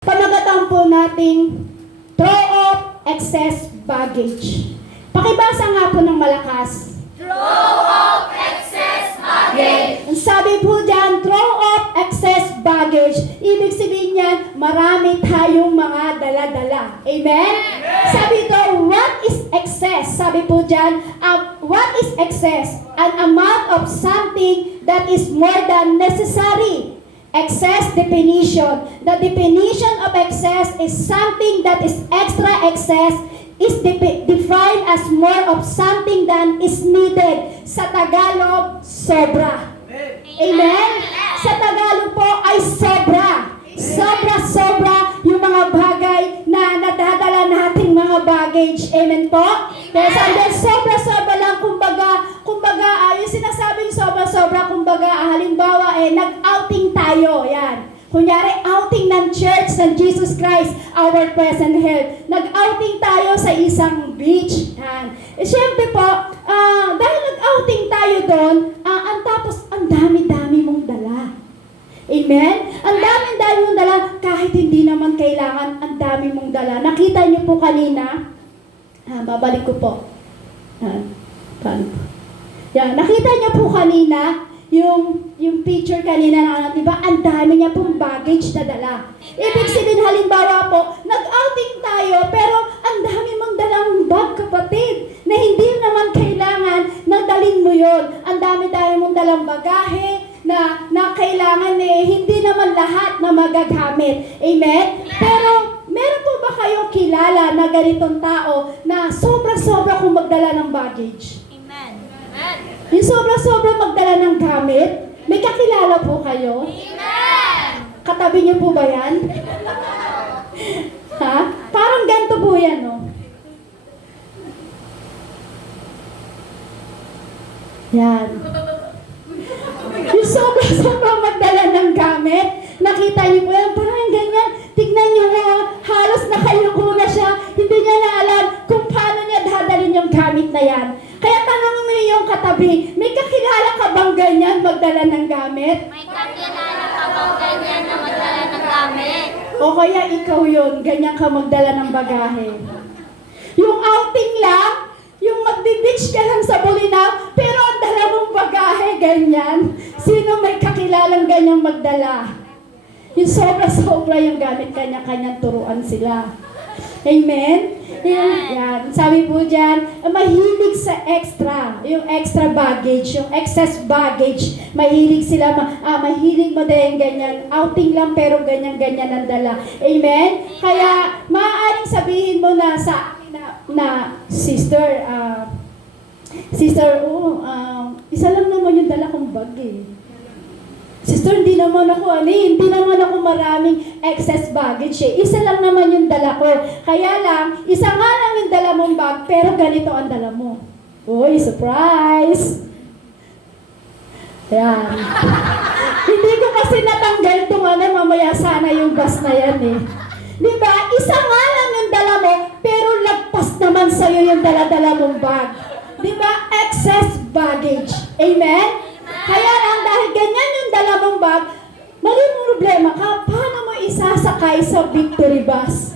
Panagatan po nating throw off excess baggage. Pakibasa nga po ng malakas. Throw off excess baggage. Ang sabi po dyan, throw off excess baggage. Ibig sabihin yan, marami tayong mga dala-dala. Amen? Sabi ito, what is excess? Sabi po dyan, what is excess? An amount of something that is more than necessary. Excess definition. The definition of excess is something that is extra excess is defined as more of something than is needed. Sa Tagalog, sobra. Amen? Sa Tagalog po ay sobra. Sobra-sobra yung mga bagay na nadadala nating mga baggage. Amen po? Kaya sabi, sobra-sobra lang, kumbaga, yung sinasabing sobra-sobra, kumbaga, halimbawa, nag-outing tayo, yan. Kunyari, outing ng church ng Jesus Christ, our present help. Nag-outing tayo sa isang beach. Yan. Siyempre po, dahil nag-outing tayo doon, tapos ang dami-dami mong dala. Amen? Ang dami-dami mong dala, kahit hindi naman kailangan, ang dami mong dala. Nakita niyo po kanina, babalik ko po. Yan, nakita niyo po kanina, yung picture kanina na, di ba, ang dami niya pong baggage na dala. Ibig sabihin, halimbawa po, nag-outing tayo, pero ang dami mong dalang bag, kapatid, na hindi naman kailangan na dalhin mo yon. Ang dami-dami mong dalang bagahe, na kailangan hindi naman lahat na magagamit. Amen? Pero, meron po ba kayong kilala na ganitong tao na sobra-sobra kung magdala ng baggage? Yung sobra-sobra magdala ng gamit, may kakilala po kayo? Amen! Katabi niyo po ba yan? Ha? Parang ganito po yan, no? Yan. Yung sobra-sobra magdala ng gamit, nakita niyo po yan, parang ganyan. Tignan niyo mo, halos nakayuko na siya, hindi niya na alam kung paano niya dadalhin yung gamit na yan. Kaya tanongin mo yung katabi, may kakilala ka bang ganyan magdala ng gamit? May kakilala ka bang ganyan na magdala ng gamit? O kaya ikaw yun, ganyan ka magdala ng bagahe. Yung outing lang, yung magbe-beach ka lang sa Bolinao, pero ang dala mong bagahe, ganyan. Sino may kakilalang ganyang magdala? Yung sobra-sobra yung gamit, kanya-kanyang turuan sila. Amen? Yan. Sabi po dyan, mahilig sa extra, yung extra baggage, yung excess baggage. Mahilig sila, mahilig mo din ganyan. Outing lang pero ganyan-ganyan ang dala. Amen? Kaya, maaaring sabihin mo na sister, isa lang naman yung dala kong bag eh. Sister, hindi naman ako maraming excess baggage eh. Isa lang naman yung dala ko. Kaya lang, isa nga lang yung dala mong bag, pero ganito ang dala mo. Uy, surprise! Yan. Hindi ko kasi natanggal itong mamaya sana yung bus na yan eh. Diba? Isa nga lang yung dala mo, pero lagpas naman sa'yo yung dala-dala mong bag. Diba? Excess baggage. Amen? Kaya lang, dahil ganyan yung dala mong bag, maging problema ka, paano mo isasakay sa victory bus?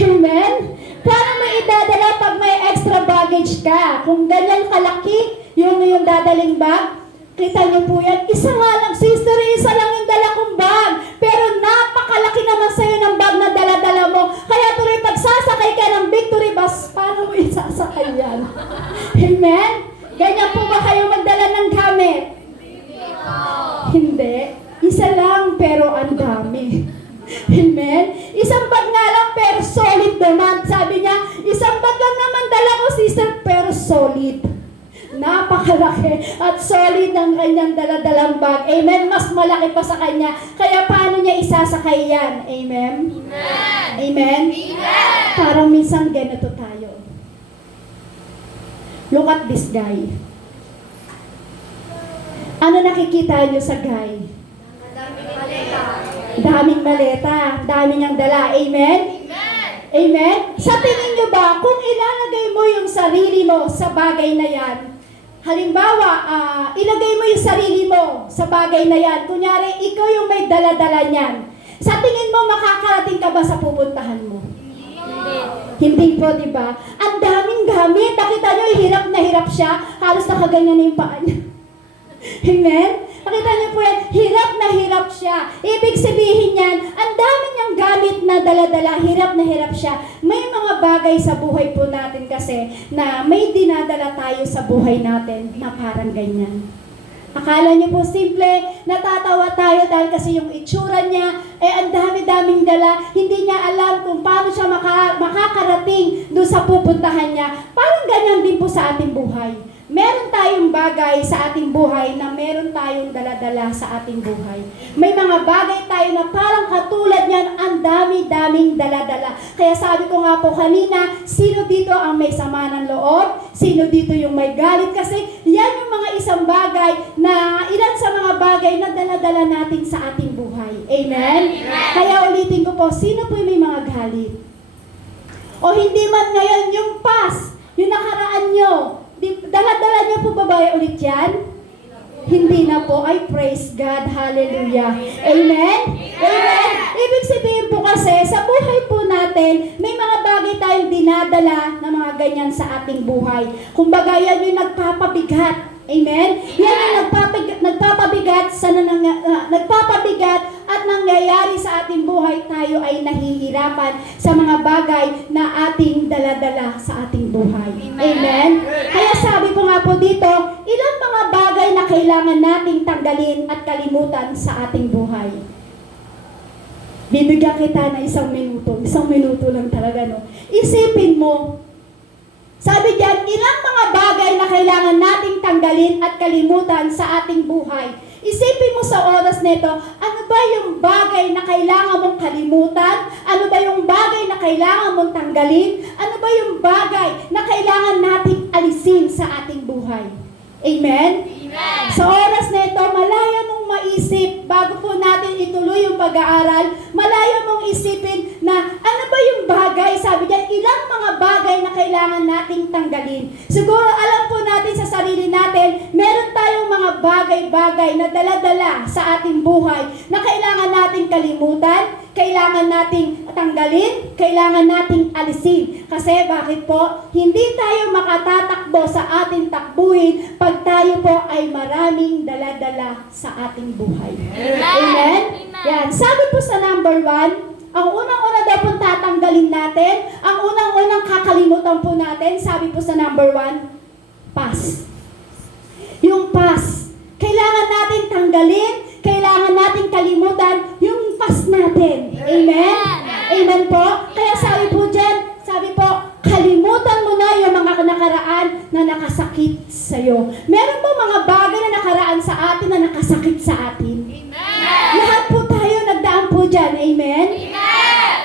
Amen? Paano mo idadala pag may extra baggage ka? Kung ganyan kalaki, yung dadaling bag, kita niyo po yan, isa nga lang, sister, isa lang yung dala kong bag, pero napakalaki naman sa'yo ng bag na dala-dala mo, kaya tuloy pagsasakay ka ng victory bus, paano mo isasakay yan? Amen? Ganyan po ba kayo magdala ng gamit? Hindi. Isa lang, pero ang dami. Amen? Isang bag nga lang, pero solid naman. Sabi niya, isang bag lang naman dala ko, sister, pero solid. Napakalaki at solid ang kanyang dala-dalang bag. Amen? Mas malaki pa sa kanya. Kaya paano niya isasakay yan? Amen? Amen! Amen? Amen! Parang minsan ganito tayo. Look at this guy. Ano nakikita niyo sa guy? Daming maleta. Dami niyang dala. Amen? Amen? Sa tingin niyo ba, kung ilalagay mo yung sarili mo sa bagay na yan, halimbawa, ilagay mo yung sarili mo sa bagay na yan, kunyari, ikaw yung may dala-dala niyan. Sa tingin mo, makakarating ka ba sa pupuntahan mo? Hindi. Hindi po, di ba? Ang daming gamit. Nakita nyo, hirap na hirap siya. Halos nakaganyan na yung paa niya. Amen? Nakita niyo po yan, hirap na hirap siya. Ibig sabihin yan, ang dami niyang gamit na dala-dala, hirap na hirap siya. May mga bagay sa buhay po natin kasi na may dinadala tayo sa buhay natin na parang ganyan. Akala niyo po simple, natatawa tayo dahil kasi yung itsura niya, ang dami-daming dala, hindi niya alam kung paano siya makakarating doon sa pupuntahan niya. Parang ganyan din po sa ating buhay. Meron tayong bagay sa ating buhay na meron tayong dala-dala sa ating buhay. May mga bagay tayo na parang katulad niyan, ang dami-daming dala-dala. Kaya sabi ko nga po kanina, sino dito ang may sama ng loob? Sino dito yung may galit? Kasi yan yung mga isang bagay na ilan sa mga bagay na dala-dala natin sa ating buhay. Amen? Kaya ulitin ko po, sino po yung may mga galit? O hindi man ngayon yung past, yung nakaraan nyo, dala-dala niyo po ba ulit yan? Hindi na po. Ay, praise God. Hallelujah. Amen? Amen? Ibig sabihin po kasi, sa buhay po natin, may mga bagay tayong dinadala na mga ganyan sa ating buhay. Kumbaga, yan yung nagpapabigat. Amen? Yan yung nagpapabigat at nangyayari sa ating buhay, tayo ay nahihirapan sa mga bagay na ating daladala sa ating buhay. Amen? Kaya sabi ko nga po dito, ilang mga bagay na kailangan nating tanggalin at kalimutan sa ating buhay. Bibigyan kita na isang minuto lang talaga, no? Isipin mo, sabi diyan, ilang mga bagay na kailangan nating tanggalin at kalimutan sa ating buhay. Isipin mo sa oras nito, ano ba yung bagay na kailangan mong kalimutan? Ano ba yung bagay na kailangan mong tanggalin? Ano ba yung bagay na kailangan nating alisin sa ating buhay? Amen? Amen. Sa oras nito, malaya mong maisip, bago po natin ituloy yung pag-aaral, malaya mong isipin na ano ba yung bagay, sabi diyan, ilang mga bagay na kailangan nating tanggalin. Siguro alam po natin sa sarili natin, meron tayong mga bagay-bagay na dala-dala sa ating buhay na kailangan nating kalimutan, kailangan nating tanggalin, kailangan nating alisin. Kasi bakit po? Hindi tayo makatatakbo sa ating takbuhin pag tayo po ay maraming dala-dala sa ating buhay. Amen? Yan. Sabi po sa number 1, ang unang-una daw po tatanggalin natin, ang unang-unang kakalimutan po natin, sabi po sa number 1, past. Yung past. Kailangan natin tanggalin, kailangan natin kalimutan yung past natin. Amen? Amen po? Kaya sabi po dyan, sabi po, kalimutan mo na yung mga nakaraan na nakasakit sa'yo. Meron po mga bagay na nakaraan sa atin na nakasakit sa atin. Lahat po tayo nagdaan po dyan. Amen?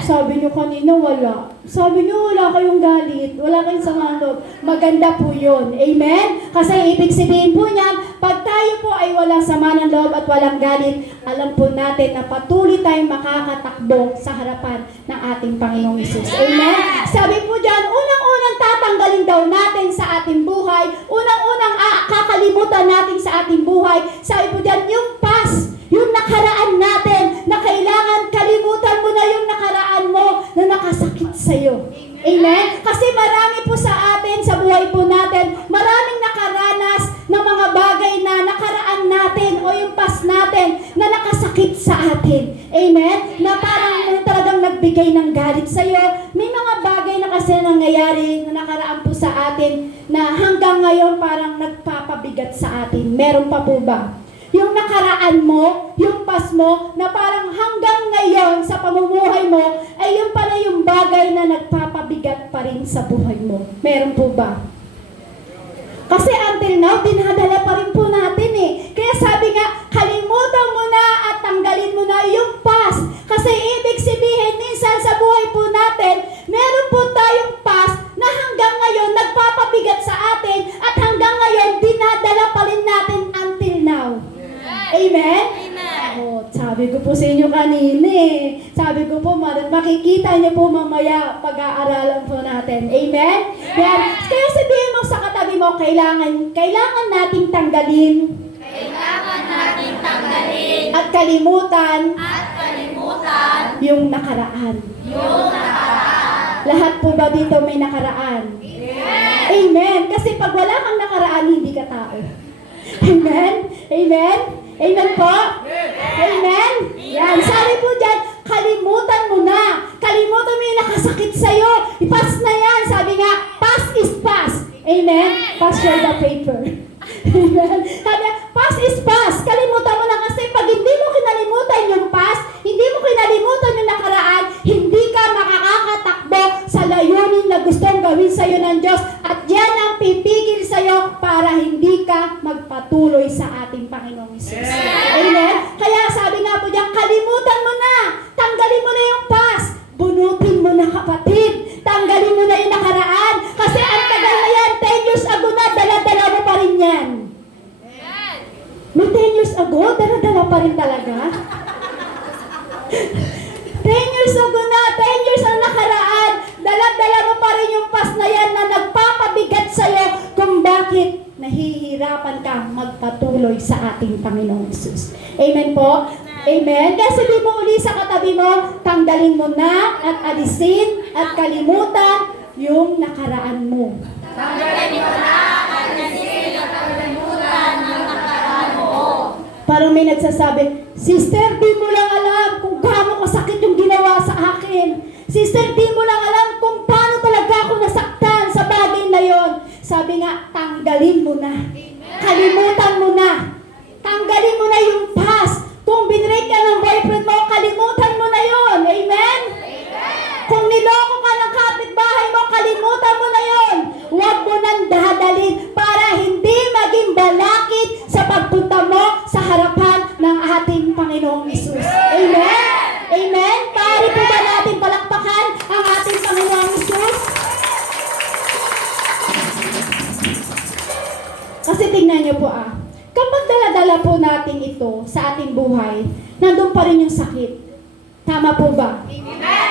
Sabi nyo kanina, wala. Sabi nyo, wala kayong galit. Wala kayong sama loob. Maganda po yun. Amen? Kasi ibig sabihin po niyan, pag tayo po ay walang sama ng loob at walang galit, alam po natin na patuloy tayong makakatakbo sa harapan ng ating Panginoong Hesus. Amen? Sabi po dyan, unang-unang tatanggalin daw natin sa ating buhay, unang-unang kakalimutan natin sa ating buhay, sabi po dyan, yung past, yung nakaraan natin, na kailangan kalimutan mo na yung nakaraan mo na nakasakit sa'yo. Amen? Kasi marami po sa atin, sa buhay po natin, maraming nakaranas ng mga bagay na nakaraan natin o yung past natin na nakasakit sa atin. Amen? Na parang talagang nagbigay ng galit sa'yo. May mga bagay na kasi nangyayari na nakaraan po sa atin na hanggang ngayon parang nagpapabigat sa atin. Meron pa po ba? Yung nakaraan mo, yung past mo, na parang hanggang ngayon sa pamumuhay mo, ay yun pala yung bagay na nagpapabigat pa rin sa buhay mo. Meron po ba? Kasi until now, dinadala pa rin po natin eh. Kaya sabi nga, kalimutan mo na at tanggalin mo na yung past. Kasi ibig sabihin, minsan sa buhay po natin, meron po tayong past na hanggang ngayon nagpapabigat sa atin at hanggang ngayon dinadala pa rin natin until now. Amen? Oh, sabi ko po sa inyo kanina eh. Sabi ko po, makikita niyo po mamaya pag-aaralan po natin. Amen? Yan. Kaya sabihin mo sa katabi mo, kailangan nating tanggalin Kailangan natin tanggalin at kalimutan yung nakaraan. Lahat po ba dito may nakaraan? Amen. Kasi pag wala kang nakaraan, hindi ka tao. Amen? Amen? Amen po? Amen? Yan. Sabi po dyan, kalimutan mo na. Kalimutan mo yung nakasakit sa'yo. Ipas na yan. Sabi nga, past is past. Amen? Pass the paper. Amen? Sabi nga, past is past. Kalimutan mo na kasi pag hindi mo kinalimutan yung past, hindi mo kinalimutan yung nakaraan, hindi ka makakatakbo sa layunin na gustong gawin sa'yo ng Diyos. At yan ang pipigil sa'yo para hindi ka magpatuloy sa ating Panginoong Hesus. Amen? Kaya sabi nga po diyan, kalimutan mo na. Tanggalin mo na yung past. Bunutin mo na, kapatid. Tanggalin mo na yung nakaraan. Kasi ang tagal na yan, 10 years ago na, dala-dala mo pa rin yan. May 10 years ago, dala-dala pa rin talaga. 10 years ago na, 10 years ang nakaraan, dala-dala mo pa rin yung past na yan na nagpapabigat sa'yo kung bakit nahihirapan ka magpatuloy sa ating Panginoong Hesus. Amen po? Amen? Kaya sabi mo uli sa katabi mo, tanggalin mo na at alisin at kalimutan yung nakaraan mo. Tanggalin mo na at alisin at kalimutan ang nakaraan mo. Parang may nagsasabi, Sister, di mo lang alam kung gaano kasakit yung ginawa sa akin. Sister, di mo lang alam kung paano talaga ako nasaktan sa bagay na yon. Sabi nga, tanggalin mo na. Kalimutan mo na. Tanggalin mo na yung past. Kung binrake ka ng boyfriend mo, kalimutan mo na yon. Amen? Kung niloko ka ng kapitbahay mo, kalimutan mo na yon. Huwag mo nang dadalhin para hindi maging balakid sa pagpunta mo sa harapan ng ating Panginoong Hesus. Amen? Amen? Pari po ba natin palakpakan ang ating Panginoong Hesus? Kasi tingnan niyo po kapag dala-dala po natin ito sa ating buhay, nandun pa rin yung sakit. Tama po ba?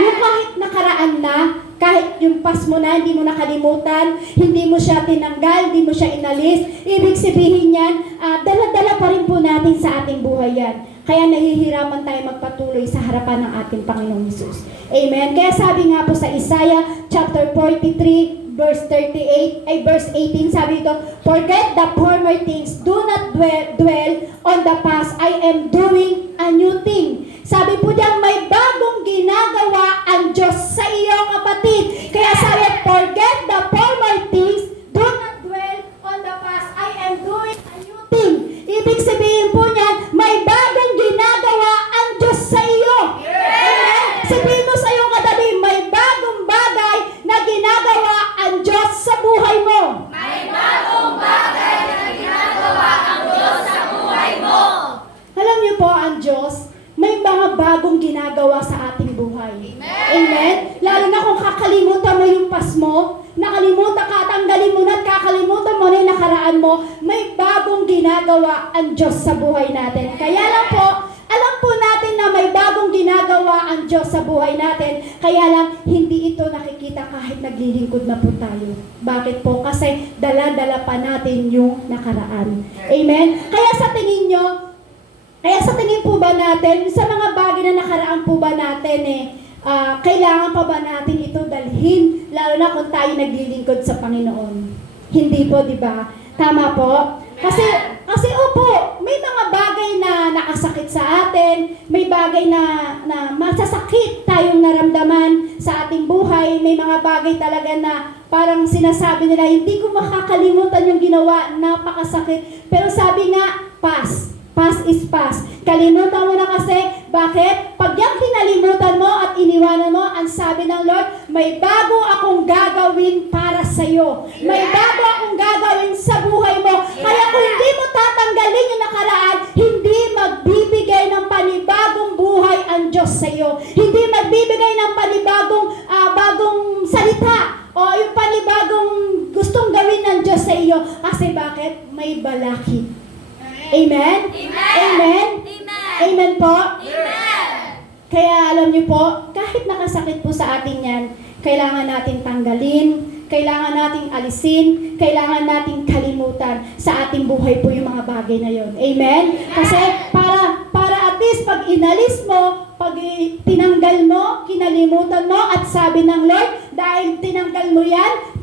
Yung kahit nakaraan na, kahit yung past mo na, hindi mo nakalimutan, hindi mo siya tinanggal, hindi mo siya inalis, ibig sabihin yan, dala-dala pa rin po natin sa ating buhay yan. Kaya nahihirapan tayo magpatuloy sa harapan ng ating Panginoong Hesus. Amen? Kaya sabi nga po sa Isaiah chapter 43, verse 18, sabi ito, forget the former things, do not dwell on the past, I am doing a new thing. Sabi po diyan, may bagong ginagawa ang Diyos sa iyo, kapatid. Kaya sabi, forget the former things, do not dwell on the past, I am doing a new thing. Ibig sabihin po niyan, may bagong ginagawa ang Diyos sa iyo. Amen? Sabihin mo sa iyong katabi, may bagong bagay na ginagawa ang Diyos sa buhay mo. May bagong bagay na ginagawa ang Diyos sa buhay mo. Alam niyo po, ang Diyos, may mga bagong ginagawa sa ating buhay. Amen? Lalo na kung kakalimutan mo yung past mo, nakalimutan ka, tanggalin mo na at kakalimutan mo na yung nakaraan mo, may bagong ginagawa ang Diyos sa buhay natin. Kaya lang po, alam po natin na may bagong ginagawa ang Diyos sa buhay natin, kaya lang hindi ito nakikita kahit naglilingkod na po tayo. Bakit po? Kasi dala-dala pa natin yung nakaraan. Amen? Kaya sa tingin po ba natin, sa mga bagay na nakaraan po ba natin kailangan pa ba natin ito dalhin? Lalo na kung tayo naglilingkod sa Panginoon. Hindi po, di ba? Tama po? Kasi opo, may mga bagay na nakasakit sa atin, may bagay na masasakit tayong naramdaman sa ating buhay, may mga bagay talaga na parang sinasabi nila, hindi ko makakalimutan yung ginawa, napakasakit. Pero sabi nga, past is past. Kalimutan mo na kasi, bakit? Pag yung kinalimutan mo at iniwanan mo, ang sabi ng Lord, may bago akong gagawin para sa'yo. May bago akong gagawin sa buhay mo. Kaya kung hindi mo tatanggalin yung nakaraan, hindi magbibigay ng panibagong buhay ang Diyos sa'yo. Hindi magbibigay ng bagong salita o yung panibagong gustong gawin ng Diyos sa iyo. Kasi bakit? May balakid. Amen? Amen? Amen po? Amen! Kaya alam niyo po, kahit nakasakit po sa atin yan, kailangan nating tanggalin, kailangan nating alisin, kailangan nating kalimutan sa ating buhay po yung mga bagay na yon. Amen? Kasi para at least pag inalis mo, pag tinanggal mo, kinalimutan mo, at sabi ng Lord, dahil tinanggal mo yan,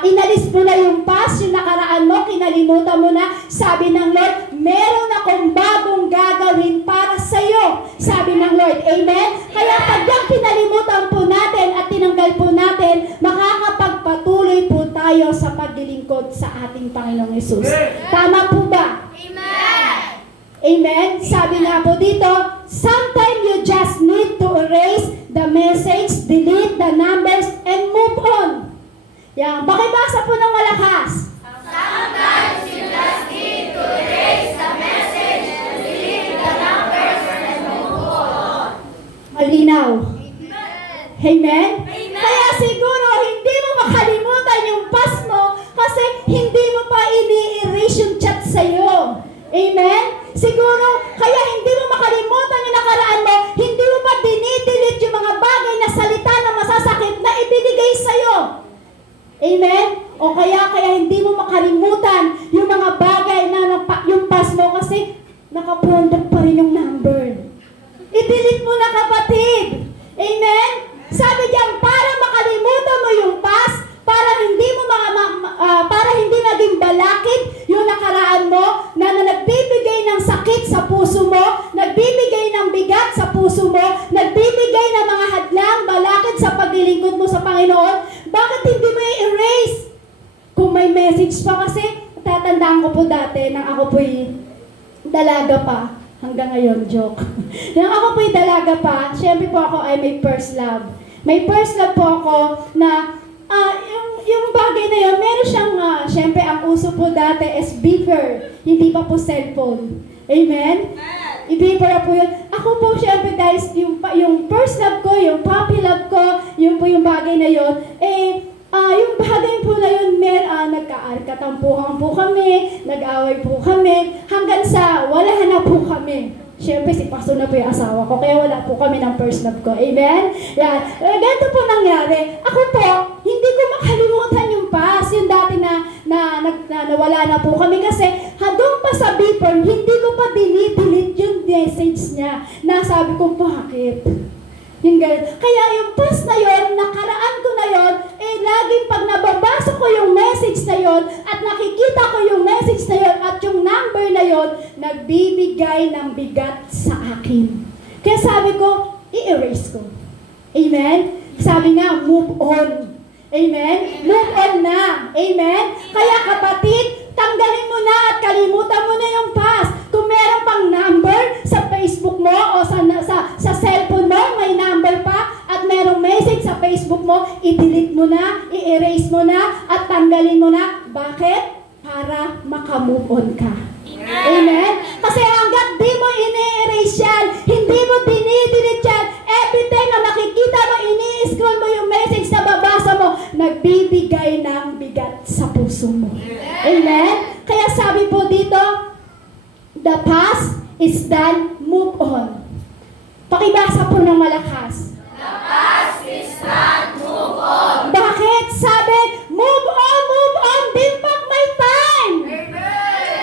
inalis mo na yung past, yung nakaraan mo, kinalimutan mo na, sabi ng Lord, meron akong bagong gagawin para sa'yo, sabi ng Lord. Amen? Kaya pag yung kinalimutan po natin at tinanggal po natin, makakapagpatuloy po tayo sa paglilingkod sa ating Panginoong Hesus. Tama po ba? Amen? Sabi nga po dito, sometimes you just need to erase the message, delete the numbers, and move on. Yan. Pakibasa po ng malakas. Sometimes you just need to erase the message, delete the numbers, and move on. Malinaw. Amen? Amen. Kaya siguro, hindi mo makalimutan yung past mo kasi hindi mo pa ini-erase yung chat sa'yo. Amen? Siguro, kaya hindi mo makalimutan yung nakaraan mo, hindi mo pa dinidelete yung mga bagay na salita na masasakit na ibinigay sa'yo. Amen? O kaya hindi mo makalimutan yung mga bagay na yung past mo kasi nakapundok pa rin yung number. I-delete mo na, kapatid. Amen? Sabi diyan, para makalimutan mo yung past, para hindi mo para hindi maging balakid yung nakaraan mo na nagbibigay ng sakit sa puso mo, nagbibigay ng bigat sa puso mo, nagbibigay ng mga hadlang, balakid sa paglilingkod mo sa Panginoon. Bakit hindi mo i-erase? Kung may message pa kasi, tatandaan ko po dati nang ako po'y dalaga pa. Hanggang ngayon, joke. Nang ako po'y dalaga pa, syempre po ako ay may first love. May first love po ako na yung bagay na yun, meron siyang, syempre ang uso po dati is beeper, hindi pa po cellphone. Amen? I-beeper na po yun. Ako po syempre guys, yung first love ko, yung puppy love ko, yun po yung bagay na yun, yung bagay po na yun, nagkatampuhan po kami, nag-away po kami, hanggang sa wala na po kami. Siyempre, si Pastor na po yung asawa ko, kaya wala po kami ng first love ko. Amen? Yan. Ganito po nangyari. Ako po, hindi ko makalimutan yung past, yung dati na nawala na po kami kasi doon pa sa beeper, hindi ko pa delete yung message niya. Nasabi ko, bakit? Yung ganun. Kaya yung past na yon, nakaraan ko na yon, laging pag nababasa ko yung message na yon at nakikita ko yung message na yon at yung number na yon, nagbibigay ng bigat sa akin. Kaya sabi ko, i-erase ko. Amen? Sabi nga, move on. Amen? Move on na. Amen? Kaya kapatid, tanggalin mo na at kalimutan mo na yung past. Kung meron pang number sa Facebook mo o sa cellphone mo, may number pa at merong message sa Facebook mo, i-delete mo na, i-erase mo na, at tanggalin mo na. Bakit? Para makamove on ka. Amen? Kasi hanggat di mo ini-erase yan, hindi mo dinidelete yan, every time na makikita mo, ini-scroll mo yung message na babasa mo, nagbibigay ng bigat sa puso mo. Amen? Kaya sabi po dito, the past is done, move on. Pakibasa po ng malakas. The past is done, move on. Bakit? Sabi, move on din pag may time.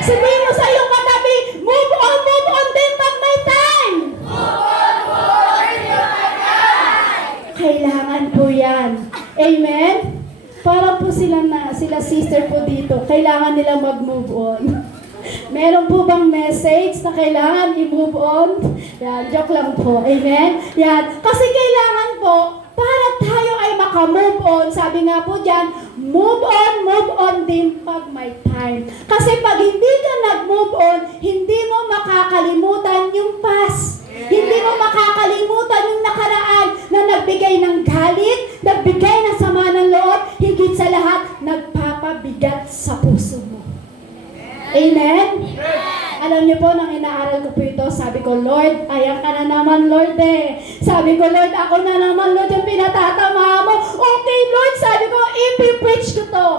Sabihin mo sa iyong katabi, move on din pag may time. Move on Kailangan po yan. Amen? Parang po sila sister po dito, kailangan nila mag-move on. Meron po bang message na kailangan i-move on? Yan, joke lang po. Amen? Yan. Kasi kailangan po, para tayo ay maka-move on, sabi nga po dyan, move on din pag may time. Kasi pag hindi ka nag-move on, hindi mo makakalimutan yung past. Hindi mo makakalimutan yung nakaraan na nagbigay ng galit, nagbigay ng sama ng loob, higit sa lahat, nagpapabigat sa puso mo. Amen? Alam niyo po, nang inaaral ko po ito, sabi ko, Lord, ayan ka na naman, Lord eh. Sabi ko, Lord, ako na naman, Lord, yung pinatatama mo. Okay, Lord, sabi ko, ipipreach ko to.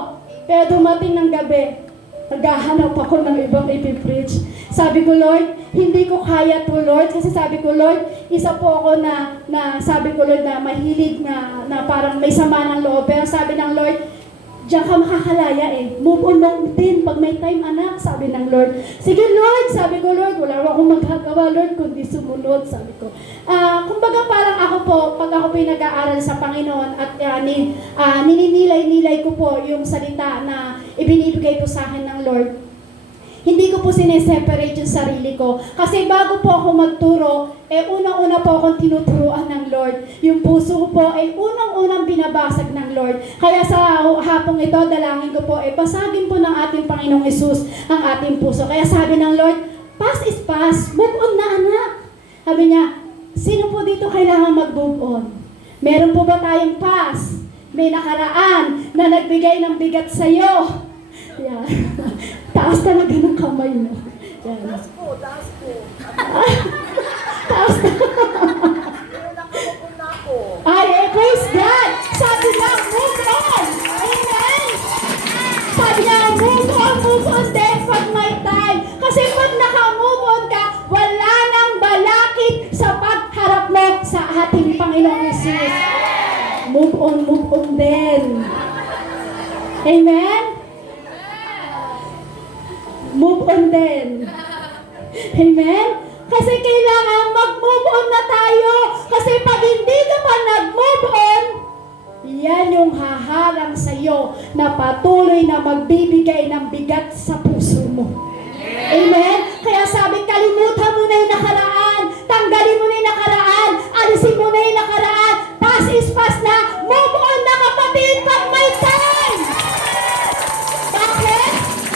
Pero dumating ng gabi, naghahanap ako ng ibang ipipreach. Sabi ko, Lord, hindi ko kaya to, Lord. Kasi sabi ko, Lord, isa po ako sabi ko, Lord, na mahilig na parang may sama ng loob. Pero sabi ng Lord, Diyan ka makakalaya eh. Move on din pag may time, anak, sabi ng Lord. Sige Lord, sabi ko Lord, wala akong magagawa Lord kundi sumunod, sabi ko. Kumbaga parang ako po, pag ako po yung nag-aaral sa Panginoon at nininilay-nilay ko po yung salita na ibinibigay po sa akin ng Lord, hindi ko po sineseparate yung sarili ko. Kasi bago po ako magturo, unang-una po akong tinuturuan ng Lord. Yung puso ko po ay unang-unang binabasag ng Lord. Kaya sa hapong ito, dalangin ko po, basagin po ng ating Panginoong Hesus ang ating puso. Kaya sabi ng Lord, past is past, move on na anak. Sabi niya, sino po dito kailangan mag-move on? Meron po ba tayong past? May nakaraan na nagbigay ng bigat sa'yo. Yan. Taas talaga ng kamay mo. Yan. Taas ko. Taas na. Pero nakakapon na ako. Ay, praise God! Sabi niya, move on! Amen! Sabi niya, move on din pag may time. Kasi pag naka-move on ka, wala nang balakid sa pagharap mo sa ating Panginoong Hesus. Move on din. Amen? Move on din. Amen? Kasi kailangan mag-move on na tayo. Kasi pag hindi ka pa nag-move on, yan yung haharang sa iyo na patuloy na magbibigay ng bigat sa puso mo. Amen? Kaya sabi, kalimutan mo na yung nakaraan. Tanggalin mo na yung nakaraan. Alisin mo na yung nakaraan. Past is past na. Move on na kapatid pag may time. Bakit?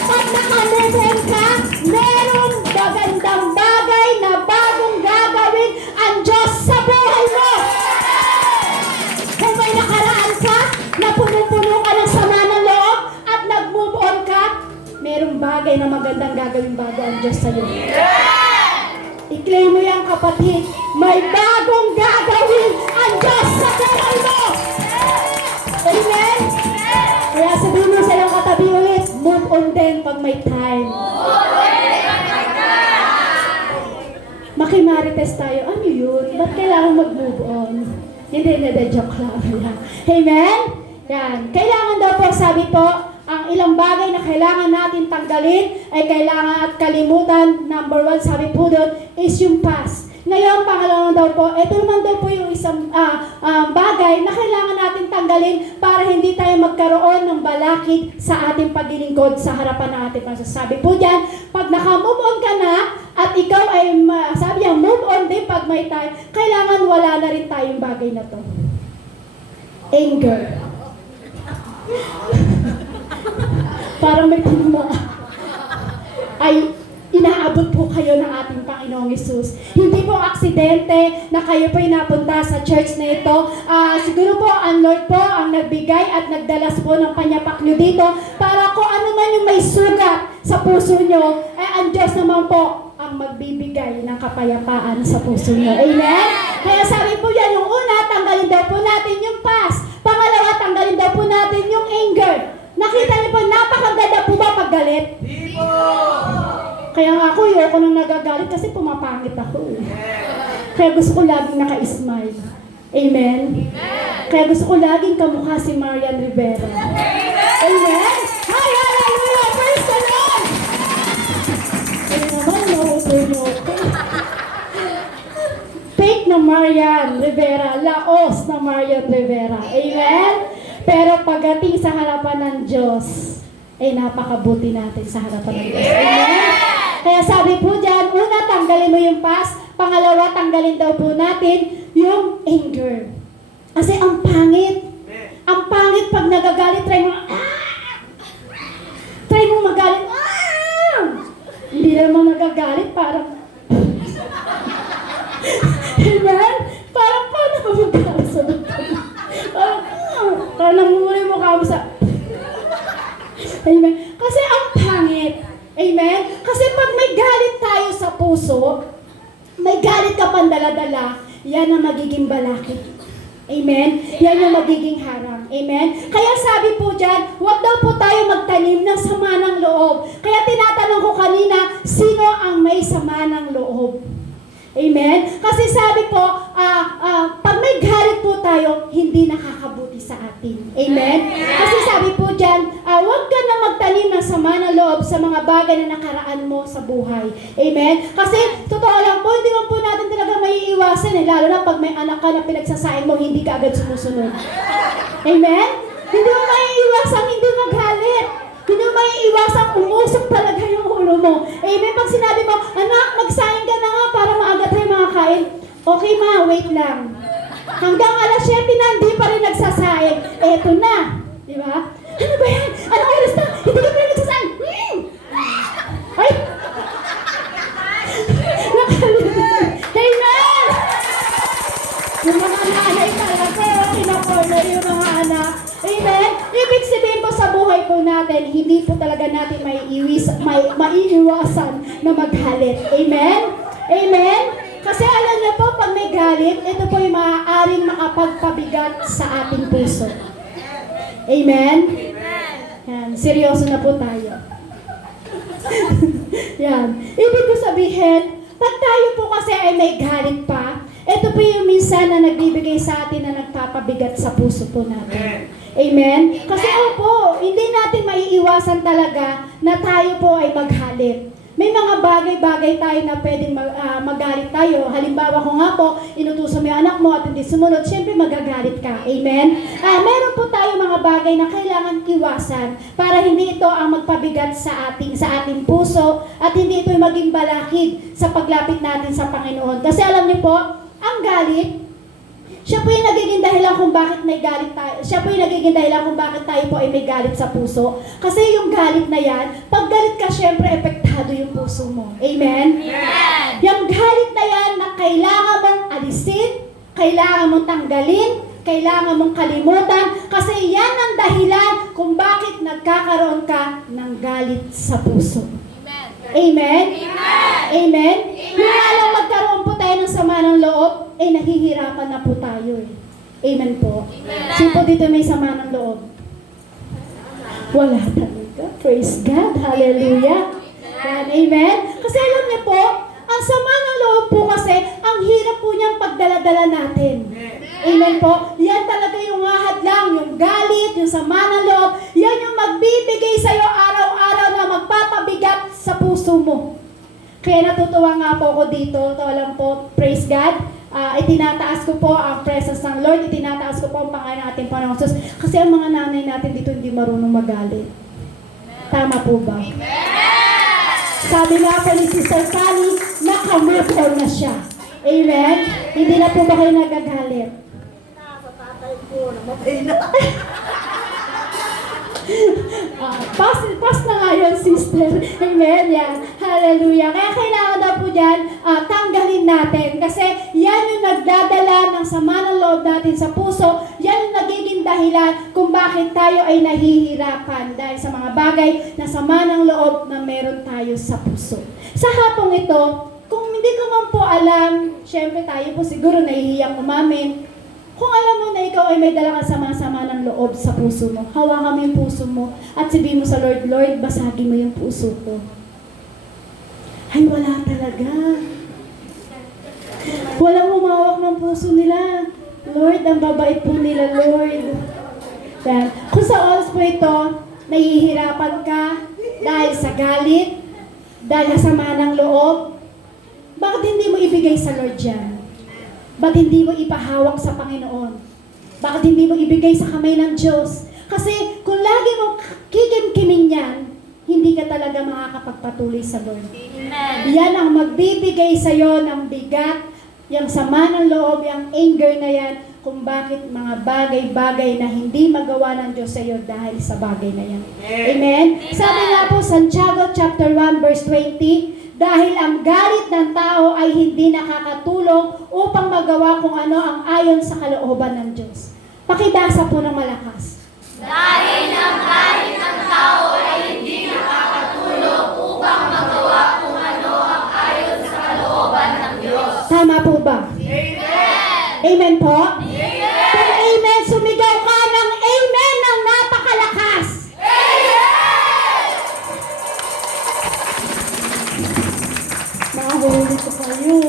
Pag naka-move on ka, merong magandang bagay na bagong gagawin ang Diyos sa buhay mo. Kung may nakaraan ka, na puno-puno ka ng sama ng loob at nag-move on ka, merong bagay na magandang gagawin bago ang Diyos sa'yo. I-claim mo yan kapatid. May bagong gagawin ang Diyos sa buhay mo. Amen? Kaya sabihin mo sa iyong katabi ulit, move on din pag may time. Makimarites tayo. Ano yun? Ba't kailangan mag-move on? Hindi, joke lang. Amen? Yan. Kailangan daw po, sabi po, ang ilang bagay na kailangan natin tanggalin ay kailangan at kalimutan. Number 1, sabi po doon, is yung past. Ngayon, pangalawa daw po, ito naman daw po yung isang bagay na kailangan natin tanggalin para hindi tayo magkaroon ng balakid sa ating paglilingkod sa harapan ng ating Panginoon. Sabi po dyan, pag naka-move on ka na at ikaw ay, sabi niya, move on din pag may time, kailangan wala na rin tayong bagay na to. Anger. Parang may pinuma. Ay, inaabot po kayo ng ating Panginoong Hesus. Hindi po aksidente na kayo po napunta sa church na ito. Siguro po ang Lord po ang nagbigay at nagdalas po ng panyapak nyo dito para kung ano man yung may sugat sa puso nyo, ang Diyos naman po ang magbibigay ng kapayapaan sa puso nyo. Amen? Kaya sabi po yan, yung una, tanggalin daw po natin yung past. Pangalawa, tanggalin daw po natin yung anger. Nakita niyo po, napakaganda po ba pag galit? Kaya nga ako, ayoko nang nagagalit kasi pumapangit ako. Kaya gusto ko laging naka-smile. Amen? Kaya gusto ko laging kamukha si Marian Rivera. Amen? Hi, hallelujah! Praise the Lord! Kaya naman, nauutoy niyo ako. Fake na Marian Rivera, laos na Marian Rivera. Amen? Pero pagdating sa harapan ng Diyos, napakabuti natin sa harapan ng Diyos. Amen? Kaya sabi po dyan, una, tanggalin mo yung past. Pangalawa, tanggalin daw po natin yung anger. Kasi ang pangit. Ang pangit pag nagagalit, try mo, try mo magalit, hindi naman nagagalit, parang, amen? Parang paano ka magalit sa doktor? Parang namumuli mo ka sa, amen? Kasi ang pangit. Amen? Kasi pag may galit tayo sa puso, may galit ka pandala-dala, yan ang magiging balakid. Amen? Yan yung magiging harang. Amen? Kaya sabi po dyan, huwag daw po tayo magtanim ng sama ng loob. Kaya tinatanong ko kanina, sino ang may sama ng loob? Amen? Kasi sabi po, pag may galit po tayo, hindi nakakabuti sa atin. Amen? Kasi sabi po dyan, huwag ka na magtanim ng sama ng loob sa mga bagay na nakaraan mo sa buhay. Amen? Kasi, totoo lang po, hindi mo po natin talaga maiiwasan lalo na pag may anak ka na pinagsasain mo, hindi ka agad sumusunod. Amen? Hindi mo maiiwasan, hindi magalit. Hindi mo maiiwasan, umusok talaga yung ulo mo. Amen? Pag sinabi mo, anak, magsaing ka na nga para maaga tayo makakain. Okay ma, wait lang. Hanggang alas 7 na, hindi pa rin nagsasaing. Eto na. Di ba? Ano ba yan? Anong oras na? Hindi ka pa rin nagsasaing. Ay! Nakalimutan. Amen! Yung mga nanay talaga, kinakorner yung mga anak. Amen? Ibig sabihin po sa buhay po natin, hindi po talaga natin maiiwasan na maghalit. Amen? Amen? Kasi alam niyo po, pag may galit, ito po yung maaaring makapagpabigat sa ating puso. Amen? Yan, seryoso na po tayo. Yan. Ibig ko sabihin, pag tayo po kasi ay may galit pa, ito po yung minsan na nagbibigay sa atin na nagpapabigat sa puso po natin. Amen? Kasi po, hindi natin maiiwasan talaga na tayo po ay maghalit. May mga bagay-bagay tayo na pwedeng magalit tayo. Halimbawa ko nga po, inutusan mo yung anak mo at hindi sumunod, syempre magagalit ka. Amen? Meron po tayo mga bagay na kailangan iwasan para hindi ito ang magpabigat sa ating puso at hindi ito maging balakid sa paglapit natin sa Panginoon. Kasi alam niyo po, ang galit, siya po yung nagiging dahilan kung bakit may galit tayo. Siya po yung nagiging dahilan kung bakit tayo po ay may galit sa puso. Kasi yung galit na yan, pag galit ka, syempre, epektado yung puso mo. Amen? Amen. Yung galit na yan na kailangan mong alisin, kailangan mong tanggalin, kailangan mong kalimutan, kasi yan ang dahilan kung bakit nagkakaroon ka ng galit sa puso. Amen? Amen? Yung alam magkaroon po tayo ng sama ng loob, nahihirapan na po tayo eh. Amen po. Sino po dito may sama ng loob? Wala talaga. Praise God. Hallelujah. Amen? Kasi alam niyo po, ang sama ng loob po kasi, ang hirap po niyang pagdaladala natin. Amen po? Yan talaga yung hadlang, yung galit, yung sama ng loob, yan yung magbibigay sa'yo araw-araw na magpapabigat sa puso mo. Kaya natutuwa nga po ako dito, alam po, praise God, itinataas ko po ang presence ng Lord, itinataas ko po ang pangalan ng ating Panginoon Jesus, kasi ang mga nanay natin dito hindi marunong magalit. Tama po ba? Sabi nga po ni Sister Sally, nakamove on na siya. Amen? Hindi na po ba kayo nagagalit? Sa tatay ko, namatay na. Pas na nga yun, sister. Amen, yan. Hallelujah. Kaya kailangan daw po dyan, tanggalin natin. Kasi yan yung nagdadala ng sama ng loob natin sa puso. Yan yung nagiging dahilan kung bakit tayo ay nahihirapan dahil sa mga bagay na sama ng loob na meron tayo sa puso. Sa hapong ito, kung hindi ko man po alam, syempre tayo po siguro nahihiyang umamin. Kung alam mo na ikaw ay may dala ka sama-sama ng loob sa puso mo, hawakan mo yung puso mo at sabihin mo sa Lord, Lord, basagin mo yung puso ko. Ay, wala talaga. Walang humawak ng puso nila. Lord, ang babait po nila, Lord. Yan. Kung sa oras po ito, nahihirapan ka dahil sa galit, dahil sa sama ng loob, bakit hindi mo ibigay sa Lord yan? Bakit hindi mo ipahawak sa Panginoon? Bakit hindi mo ibigay sa kamay ng Diyos? Kasi kung lagi mo kikimkimin yan, hindi ka talaga makakapagpatuloy sa Lord. Yan ang magbibigay sa iyo ng bigat, yung sama ng loob, yung anger na yan, kung bakit mga bagay-bagay na hindi magawa ng Diyos sa iyo dahil sa bagay na yan. Amen? Sabi nga po, Santiago chapter 1 verse 20, dahil ang galit ng tao ay hindi nakakatulong upang magawa kung ano ang ayon sa kalooban ng Diyos. Pakibasa po ng malakas. Dahil ang galit ng tao ay hindi nakakatulong upang magawa kung ano ang ayon sa kalooban ng Diyos. Tama po ba? Amen! Amen po? Amen! Kung amen, sumigaw ka ng amen ng napakalakas. Mahuli ko kayo.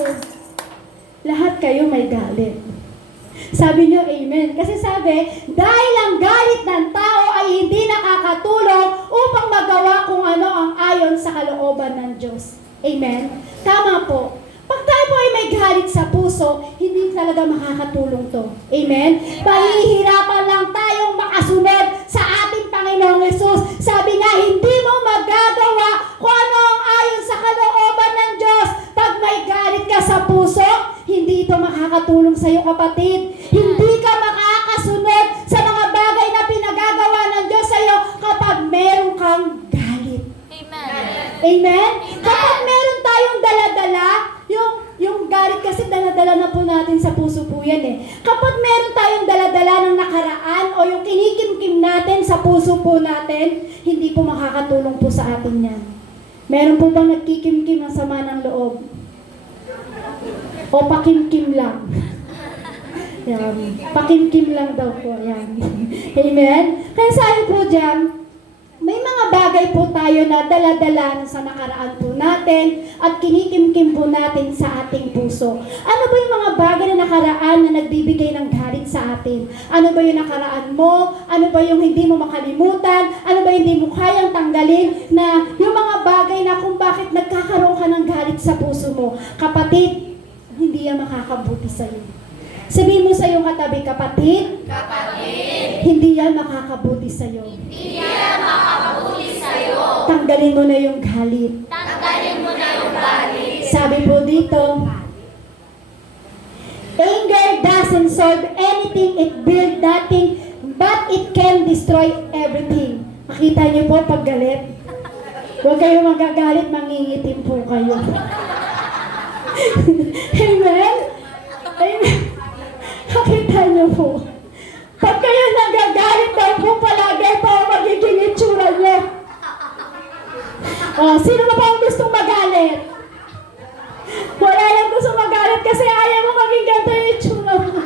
dahil ang galit ng tao ay hindi nakakatulong upang magawa kung ano ang ayon sa kalooban ng Diyos. Amen? Tama po. Pag tayo po ay may galit sa puso, hindi talaga makakatulong to. Amen? Mahihirapan lang tayong makasunod sa ating Panginoong Yesus. Sabi nga, hindi mo magagawa kung ano ang ayon sa kalooban ng Diyos. Pag may galit ka sa puso, hindi ito makakatulong sa iyo, kapatid. Hindi ka makakasunod sa mga bagay na pinagagawa ng Diyos sa iyo kapag meron kang galit. Amen? Kapag meron tayong dala-dala, yung galit kasi dala-dala na po natin sa puso po yan eh. Kapag meron tayong dala-dala ng nakaraan o yung kinikimkim natin sa puso po natin, hindi po makakatulong po sa atin yan. Meron po bang nagkikimkim ng sama ng loob? O pakimkim lang? Yan. Pakimkim lang daw po. Yan. Amen? Kaya sabi po dyan, may mga bagay po tayo na dala-dala sa nakaraan po natin at kinikimkim po natin sa ating puso. Ano ba yung mga bagay na nakaraan na nagbibigay ng galit sa atin? Ano ba yung nakaraan mo? Ano ba yung hindi mo makalimutan? Ano ba yung hindi mo kayang tanggalin? Na yung mga bagay na kung bakit nagkakaroon ka ng galit sa puso mo. Kapatid, hindi yan makakabuti sa iyo. Sabihin mo sa iyong katabi, kapatid, hindi yan makakabuti sa iyo. Tanggalin mo na yung galit. Sabi po dito, anger doesn't solve anything, it builds nothing, but it can destroy everything. Makita niyo po pag galit. Huwag kayong magagalit, mangingitim po kayo. Amen? Amen? Makita niyo po. Pag kayo nagagalit daw po palagi po magiging itsura niyo. Oh, sino ba ang gustong magalit? Wala lang gusto magalit kasi ayaw mo maging ganito yung itsura mo.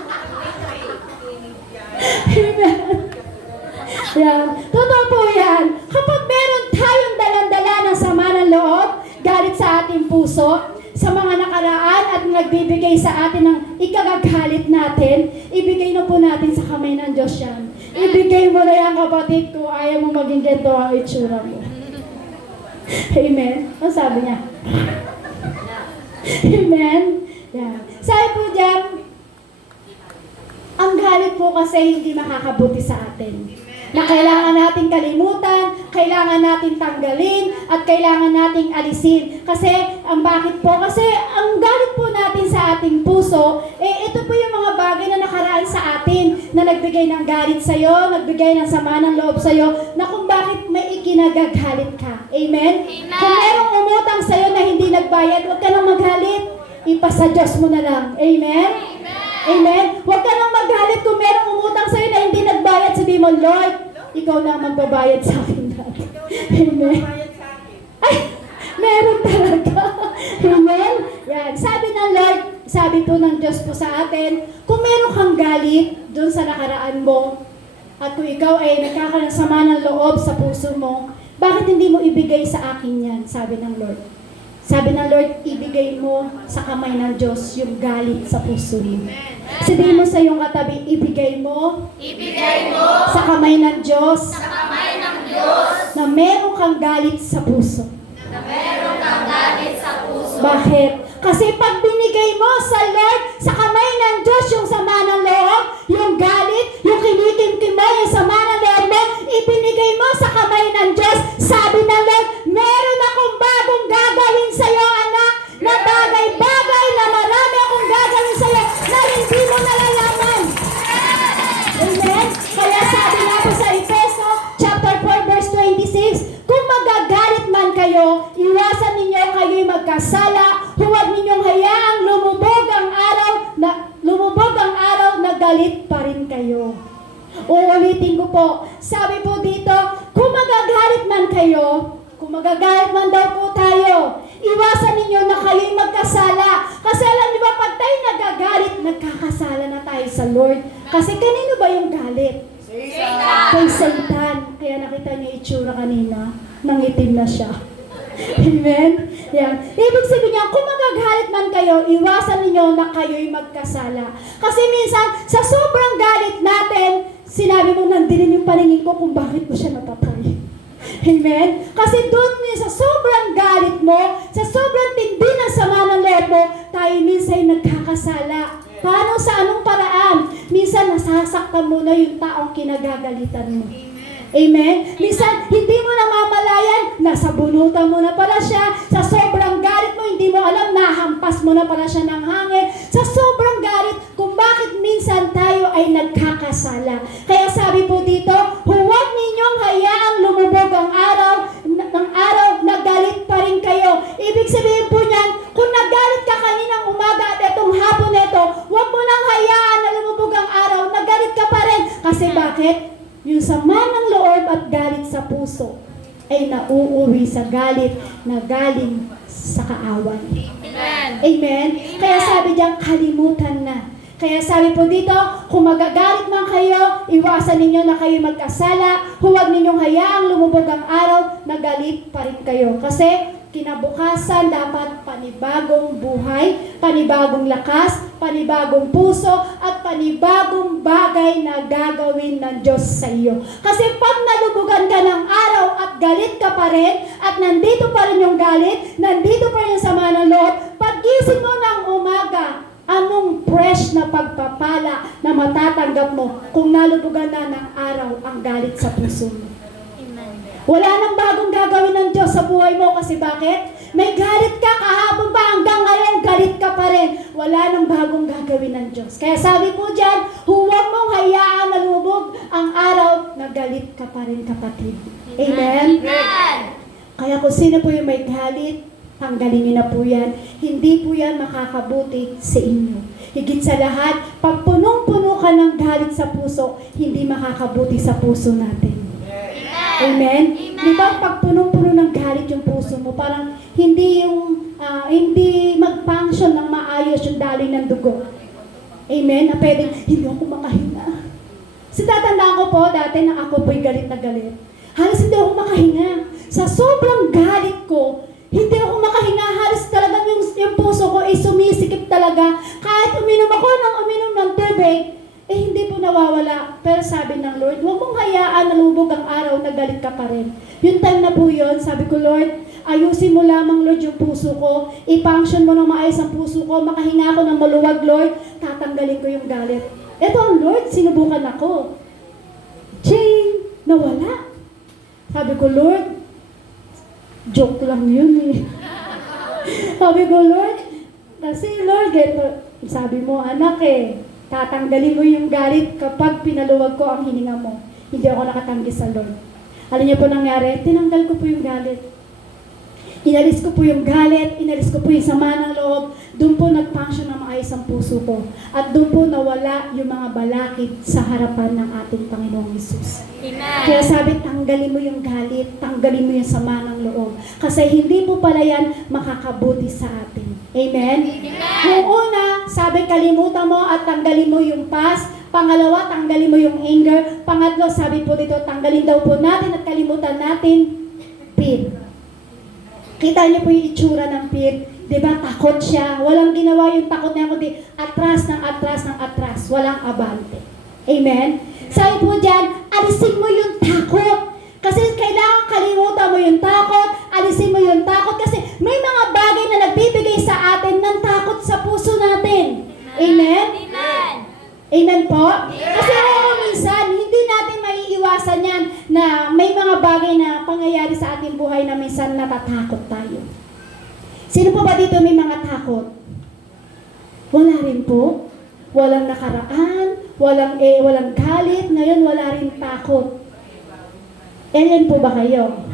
Amen. Yan. Totoo po yan. Kapag meron tayong dalang-dala ng sama ng loob, galit sa ating puso, sa mga nakaraan at nagbibigay sa atin ng ikagagalit natin, ibigay na po natin sa kamay ng Diyos yan. Ibigay mo na yan, kapatid, kung ayaw mo maging ganito ang itsura mo. Amen? Ang sabi niya? Amen? Yan. Sabi po dyan, ang galit po kasi hindi makakabuti sa atin. Na kailangan nating kalimutan, kailangan nating tanggalin, at kailangan nating alisin. Kasi, ang bakit po? Kasi, ang galit po natin sa ating puso, ito po yung mga bagay na nakaraan sa atin, na nagbigay ng galit sa'yo, nagbigay ng sama ng loob sa'yo, na kung bakit may ikinagagalit ka. Amen? Kung merong umutang sa'yo na hindi nagbayad, huwag ka nang magalit. Ipasa Diyos mo na lang. Amen? Amen? Huwag ka nang magalit kung merong umutang sa'yo na hindi nagbayad. Sabi mo, Lord, ikaw na ang magbabayad sa akin dati. Amen? Ay, meron talaga. Amen? Yan. Sabi ng Lord, sabi po ng Diyos po sa atin, kung meron kang galit doon sa nakaraan mo, at kung ikaw ay nagkakaroon ng sama ng loob sa puso mo, bakit hindi mo ibigay sa akin yan? Sabi ng Lord. Sabi ng Lord, ibigay mo sa kamay ng Diyos yung galit sa puso mo. Sabihin mo sa iyong katabi, ibigay mo sa kamay ng Diyos na meron kang galit sa puso. Bakit? Kasi pag binigay mo sa Lord, sa kamay ng Diyos yung sama ng loob, yung galit, yung kinikimkim mo, yung sama ng loob mo, ibinigay mo sa kamay ng Diyos. Sabi ng Lord, meron akong bagong gagawin sa iyo, anak, na bagay-bagay na marami akong gagawin sa iyo na hindi mo nalalaman. Amen? Kaya sabi nga po sa Efeso, chapter 4, verse 26, kung magagalit man kayo, iwasan ninyo kayo'y magkasala, huwag ninyong hayaang lumubog ang araw na galit pa rin kayo. Uulitin ko po, sabi po dito, kung magagalit man kayo, kung magagalit man daw po tayo, iwasan ninyo na kayo'y magkasala. Kasi alam niyo ba, pag tayo nagagalit, nagkakasala na tayo sa Lord. Kasi kanino ba yung galit? Kay Satan. Kaya nakita niyo itsura kanina, nangitim na siya. Amen? Yan. Ibig sabihin niya, kung magagalit man kayo, iwasan ninyo na kayo'y magkasala. Kasi minsan, sa sobrang galit natin, sinabi mo nandilim yung paningin ko kung bakit ko siya napatay. Amen? Kasi doon sa sobrang galit mo, sa sobrang tindi ng sama ng loob mo, tayo minsan nagkakasala. Paano, sa anong paraan? Minsan nasasaktan mo na yung taong kinagagalitan mo. Amen? Minsan, hindi mo namamalayan, nasa bunutan mo na pala siya. Sa sobrang galit mo, hindi mo alam, nahampas mo na pala siya ng hangin. Sa sobrang galit, kung bakit minsan tayo ay nagkakasala. Kaya sabi po dito, huwag ninyong hayaang lumubog ang araw, na galit pa rin kayo. Ibig sabihin po niyan, kung nagalit ka kaninang umaga at itong hapon nito, huwag mo nang hayaan na lumubog ang araw, nagalit ka pa rin. Kasi bakit? Yung sama ng loob at galit sa puso ay nauuwi sa galit na galing sa kaaway. Amen. Amen? Kaya sabi diyan, kalimutan na. Kaya sabi po dito, kung magagalit man kayo, iwasan ninyo na kayo magkasala, huwag ninyong hayaang lumubog ang araw, na galit pa rin kayo. Kasi kinabukasan dapat panibagong buhay, panibagong lakas, panibagong puso, at panibagong bagay na gagawin ng Diyos sa iyo. Kasi pag nalubugan ka ng araw at galit ka pa rin, at nandito pa rin yung galit, nandito pa rin yung sama ng loob, paggising mo ng umaga, anong fresh na pagpapala na matatanggap mo kung nalubugan na ng araw ang galit sa puso mo? Wala nang bagong gagawin ng Diyos sa buhay mo kasi bakit? May galit ka kahapon pa, hanggang ngayon galit ka pa rin. Wala nang bagong gagawin ng Diyos. Kaya sabi po dyan, huwag mong hayaan na lumubog ang araw na galit ka pa rin, kapatid. Amen? Amen. Kaya kung sino po yung may galit, tanggalin niyo na po yan. Hindi po yan makakabuti sa inyo. Higit sa lahat, pag punong-puno ka ng galit sa puso, hindi makakabuti sa puso natin. Amen? Di ba pag punong-puno ng galit yung puso mo, parang hindi hindi mag-function ng maayos yung daloy ng dugo. Amen? Na pwedeng, hindi ako makahinga. Kasi tatandaan ko po dati na ako po'y galit na galit. Halos hindi ako makahinga. Sa sobrang galit ko, hindi ako makahinga. Halos talagang yung puso ko ay sumisikip talaga. Kahit uminom ng tubig, hindi po nawawala. Pero sabi ng Lord, huwag mong hayaan na lubog ang araw na galit ka pa rin. Yung time na po yun, sabi ko, Lord, ayusin mo lamang, Lord, yung puso ko. I-function mo ng maayos ang puso ko. Makahinga ako ng maluwag, Lord. Tatanggalin ko yung galit. Ito ang Lord, sinubukan ako. Ching! Nawala. Sabi ko, Lord, joke lang yun eh. Sabi ko, Lord, kasi Lord, sabi mo, anak tatanggalin mo yung galit kapag pinaluwag ko ang hininga mo. Hindi ako nakatanggi sa Lord. Alam niyo po nangyari, tinanggal ko po yung galit. Inalis ko po yung galit, inalis ko po yung sama ng loob. Doon po nag-function ng maayos ang puso ko. At doon po nawala yung mga balakid sa harapan ng ating Panginoong Hesus. Amen. Kaya sabi, tanggalin mo yung galit, tanggalin mo yung sama ng loob. Kasi hindi po pala yan makakabuti sa atin. Amen? Yung una, sabi, kalimutan mo at tanggalin mo yung past. Pangalawa, tanggalin mo yung anger. Pangatlo, sabi po dito, tanggalin daw po natin at kalimutan natin, fear. Kita niyo po yung itsura ng fear. Diba, takot siya. Walang ginawa yung takot niya, kundi atras ng atras ng atras. Walang abante. Amen? Sabi po dyan, alisin mo yung takot. Kasi kailangan kalimutan mo yung takot, alisin mo yung takot. Kasi may mga bagay na nagbibigay sa atin ng takot sa puso natin. Amen? Amen. Amen po? Kasi minsan, hindi natin maiiwasan yan na may mga bagay na pangyayari sa ating buhay na minsan natatakot tayo. Sino po ba dito may mga takot? Wala rin po. Walang nakaraan, walang galit, ngayon wala rin takot. Alien po ba kayo?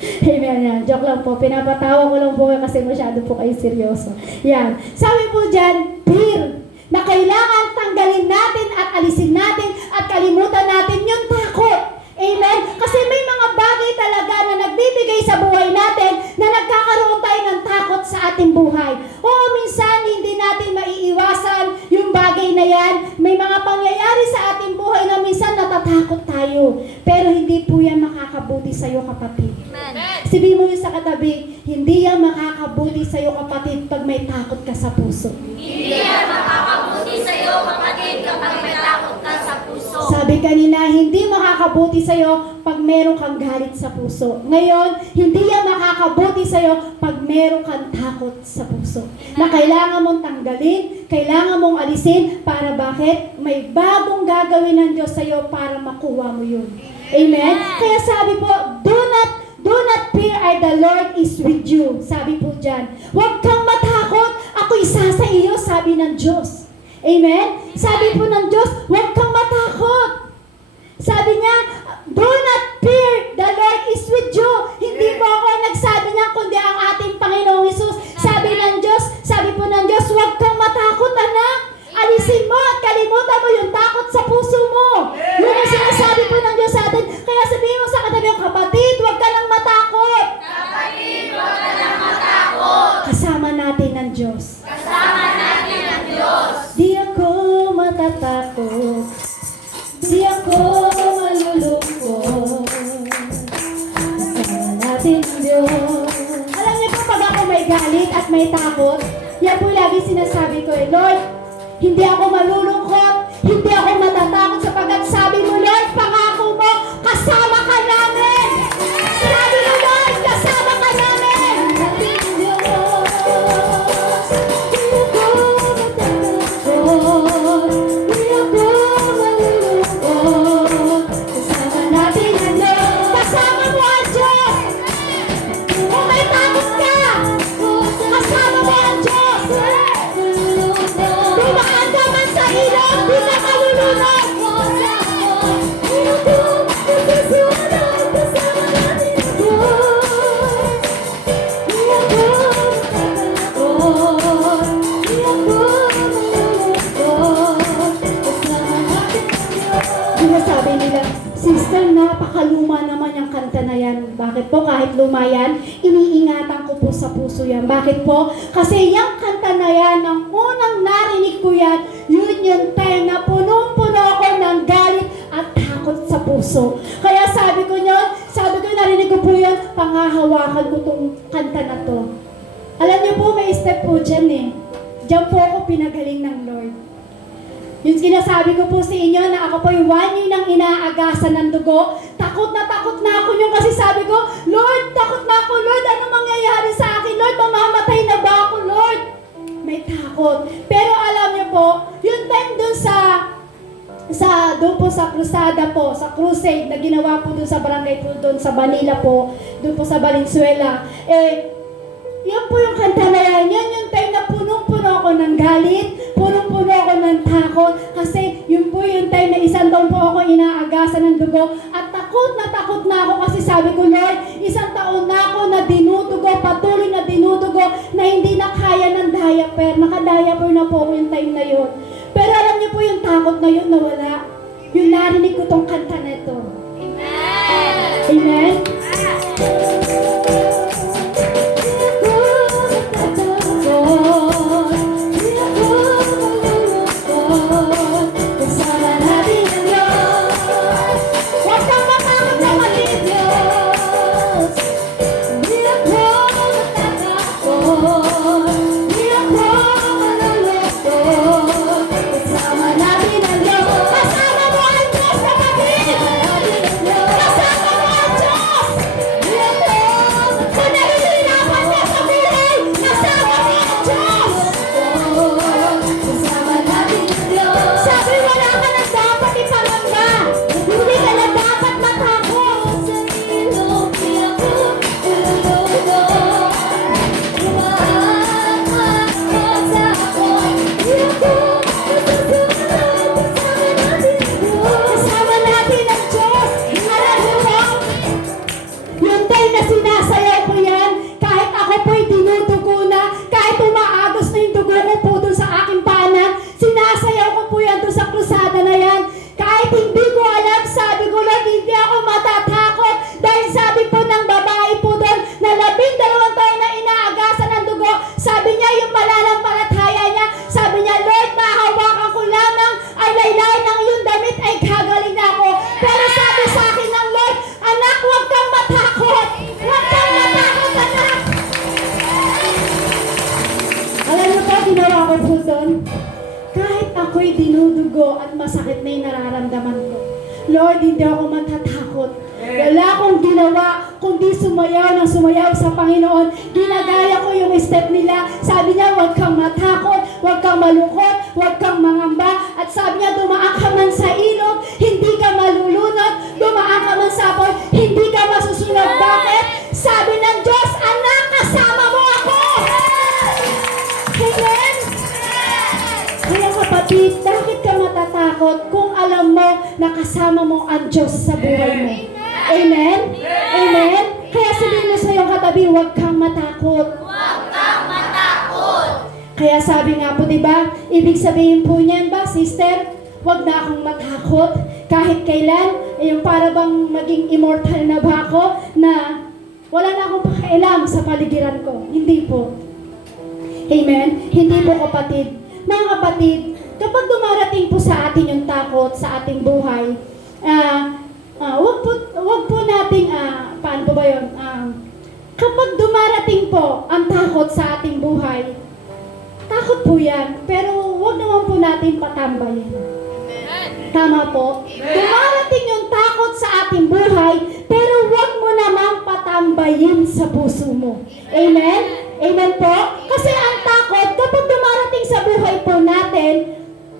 Amen yan. Joke lang po. Pinapatawa ko lang po kasi masyado po kayo seryoso. Yan. Sabi po dyan, fear. Na kailangan tanggalin natin at alisin natin at kalimutan natin yung takot. Amen? Kasi may mga bagay talaga na nagbibigay sa buhay natin na nagkakaroon tayo ng takot sa ating buhay. Oo, minsan hindi natin maiiwasan yung bagay na yan. May mga pangyayari sa ating buhay na minsan natatakot tayo. Pero hindi po yan makakabuti sa iyo, kapatid. Amen. Sabihin mo yun sa katabi, hindi yan makakabuti sa iyo, kapatid, pag may takot ka sa puso. Hindi yan makakabuti sa iyo, kapatid, kapag may takot ka sa puso. Sabi kanina, hindi makakabuti sa'yo pag meron kang galit sa puso. Ngayon, hindi yan makakabuti sa'yo pag meron kang takot sa puso. Na kailangan mong tanggalin, kailangan mong alisin, para bakit? May bagong gagawin ng Diyos sa'yo para makuha mo yun. Amen? Kaya sabi po, do not fear, the Lord is with you. Sabi po dyan, huwag kang matakot, ako isa sa iyo, sabi ng Diyos. Amen? Sabi po ng Diyos, huwag kang matakot. Sabi niya, do not fear, the Lord is with you. Hindi po ako nagsabi niya, kundi ang ating Panginoong Hesus. Sabi po ng Diyos, huwag kang matakot, anak. Alisin mo at kalimutan mo yung takot sa puso mo. Yun ang sinasabi po ng Diyos sa atin. Kaya sabihin mo sa katabi mo, kapatid, huwag ka lang matakot. Kapatid, huwag ka lang matakot. Kasama natin ang Diyos. Kasama natin ang Diyos. Di ako matatakot. Di ako malulungkot. Kasama natin ang Diyos. Alam niyo po, pag ako may galit at may takot, yan po lagi sinasabi ko Lord, hindi ako malulungkot, hindi ako matatakot sapagkat sabi mo, Lord, pangako mo, kasama ka namin. Sabi mo, Lord, kasama ka namin. Ating Diyos, di ako matatakot, di ako malulungkot. Kasama natin ang Diyos, kasama mo ang Diyos. Kung may takot ka, kasama mo ang Diyos. Dumaan ka man sa ilog, di ka malulunod. Sabi nila, sister, napakaluma naman yung kanta na yan. Bakit po? Kahit luma yan, iniingatan ko po sa puso yan. Bakit po? Kasi yung kanta na yan, ang unang narinig ko yan, yun yung time na punong-puno ako ng galit at takot sa puso. Kaya sabi ko narinig ko po yan, pangahawakan ko tong kanta na to. Alam niyo po, may step po dyan eh. Diyan po ako pinagaling ng Lord. Yung sinasabi ko po sa inyo na ako po yung wani ng inaagasan ng dugo. Takot na ako yung kasi sabi ko, Lord, takot na ako, Lord, ano mangyayari sa akin, Lord, mamamatay na ba ako, Lord? May takot. Pero alam niyo po, yung time doon doon po sa krusada po, sa crusade na ginawa po doon sa barangay po doon sa Manila po, doon po sa Valenzuela, yan po yung kanta na yan. Yan yung time na punong-puno ako ng galit, punong-puno ako ng takot, kasi yun po yung time na isang taon po ako inaagasan ng dugo, at takot na ako kasi sabi ko, Lord, isang taon na ako na dinudugo, patuloy na dinudugo, na hindi na kaya ng diaper, naka-diaper na po ako yung time na yun. Pero alam niyo po yung takot na yun nawala. Yung narinig ko tong kanta na ito. Amen. Amen? Kasama mo ang Diyos, kapatid! Kasama mo ang Diyos! Lord, hindi ako matatakot. Wala akong ginawa, kundi sumayaw ng sumayaw sa Panginoon. Ginagaya ko yung step nila. Sabi niya, huwag kang matakot, huwag kang malungkot, huwag kang mangamba. At sabi niya, dumaan ka man sa ilog, hindi ka malulunod. Dumaan ka man sa apoy, hindi ka masusunod. Bakit? Sabi ng Diyos, anak, kasama mo ako! Amen? Kaya kapatid, bakit ka matatakot kung alam mo na kasama mo ang Diyos sa buhay mo? Amen? Amen? Kaya sabihin mo sa iyong katabi, huwag kang matakot. Huwag kang matakot. Kaya sabi nga po, di ba? Ibig sabihin po niyan ba, sister? Huwag na akong matakot kahit kailan. Yung para bang maging immortal na ba ako na wala na akong pakialam sa paligiran ko. Hindi po. Amen? Hindi po, kapatid. Mga kapatid, kapag dumarating po sa atin yung takot sa ating buhay, wag po nating, paano po ba yun? Kapag dumarating po ang takot sa ating buhay, takot po yan, pero wag naman po natin patambayin. Tama po? Dumarating yung takot sa ating buhay, pero wag mo namang patambayin sa puso mo. Amen? Amen po? Kasi ang takot, kapag dumarating sa buhay po natin,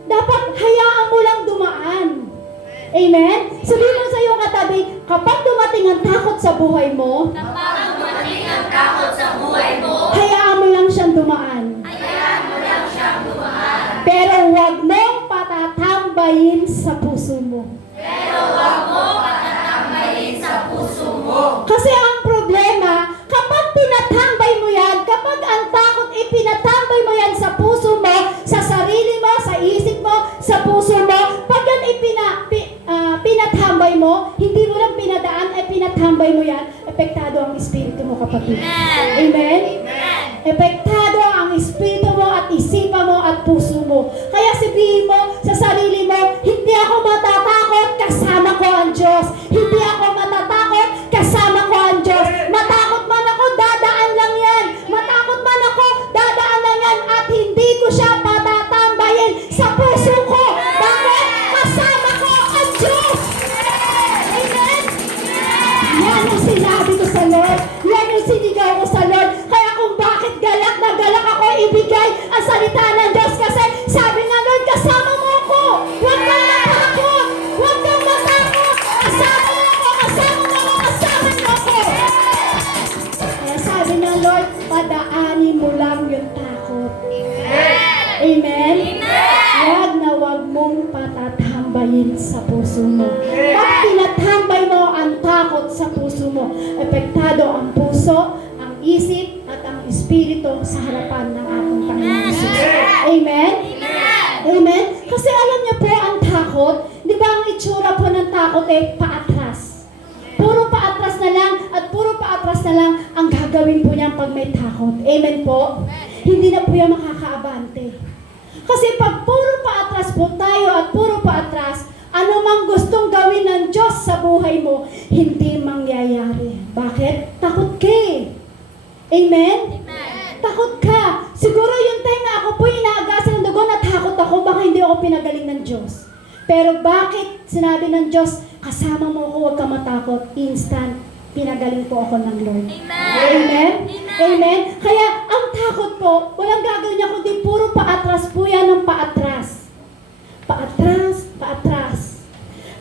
dapat hayaan mo lang dumaan. Amen? Sabihin mo sa iyong katabi, kapag dumating ang takot sa buhay mo, Kapag dumating ang takot sa buhay mo, hayaan mo lang siyang dumaan. hayaan mo lang siyang dumaan. Pero huwag mong patatambayin sa puso mo. Pero huwag mo patatambayin sa puso mo. Kasi ang problema, kapag pinatambay mo yan, kapag ang takot ipinatambay mo yan sa puso mo, sa sarili mo, sa isip mo, sa puso mo, pag yan pinatambay mo, hindi mo lang pinadaan, pinatambay mo yan, epektado ang espiritu mo, kapatid. Amen? Epektado ang espiritu mo at isipan mo at puso mo. Kaya sabihin mo sa sarili mo, hindi ako matatakot, kasama ko ang Diyos. Hindi ako matatakot, kasama ko ang Diyos. Matakot man ako, dadaan lang yan. Matakot man ako, dadaan lang yan. At hindi ko siya patatambayin sa puso ko. Bakit? Kasama ko ang Diyos. Amen? Yan ang sinabi ko sa Lord. Yan ang sinigaw ko sa Lord. Kaya kung bakit galak na galak ako ibigay ang salita ng Diyos, kasi sabi nga Lord, kasama mo ako. Huwag kang matakot. Huwag kang matakot. Kasama mo ako. Kasama mo ako. Kasama niyo ako. Kaya sabi ng Lord, padaanin mo lang yung takot. Amen? Huwag na huwag mong patatambayin sa puso mo. Pag pinatambay mo ang takot sa puso mo, epektado ang puso, ang isip, at ang espiritu sa harapan ng ating Panginoon Jesus. Amen? Amen? Kasi alam niyo po ang takot, di ba ang itsura po ng takot paatras. Puro paatras na lang at puro paatras na lang ang gagawin po niya pag may takot. Amen po? Hindi na po yan makakaabante. Kasi pag puro paatras po tayo at puro paatras, ano mang gustong gawin ng Diyos sa buhay mo, hindi mangyayari. Bakit? Takot ka eh. Amen? Takot ka. Siguro yung time na ako po inaagasan ng dugo, natakot ako, baka hindi ako pinagaling ng Diyos. Pero bakit sinabi ng Diyos, kasama mo ako, huwag ka matakot, instant, pinagaling po ako ng Lord. Amen? Amen? Kaya ang takot po, walang gagawin niya kundi puro paatras po yan ng paatras. Paatras, paatras.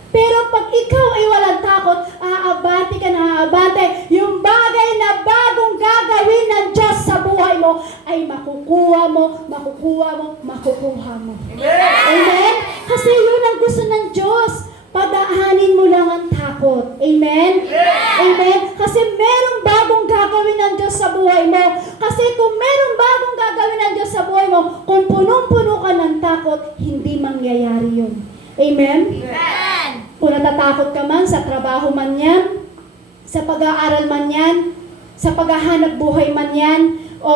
Pero pag ikaw ay walang takot, aabante ka na aabante. Yung bagay na bagong gagawin ng Diyos sa buhay mo, ay makukuha mo, makukuha mo, makukuha mo. Amen? Kasi yun ang gusto ng Diyos. Padaanin mo lang ang takot. Amen? Amen? Kasi merong bagong gagawin ng Diyos sa buhay mo. Kasi kung merong bagong gagawin ng Diyos sa buhay mo, kung punong-puno ka ng takot, hindi mangyayari yun. Amen? Kung natatakot ka man sa trabaho man yan, sa pag-aaral man yan, sa paghahanap buhay man yan, o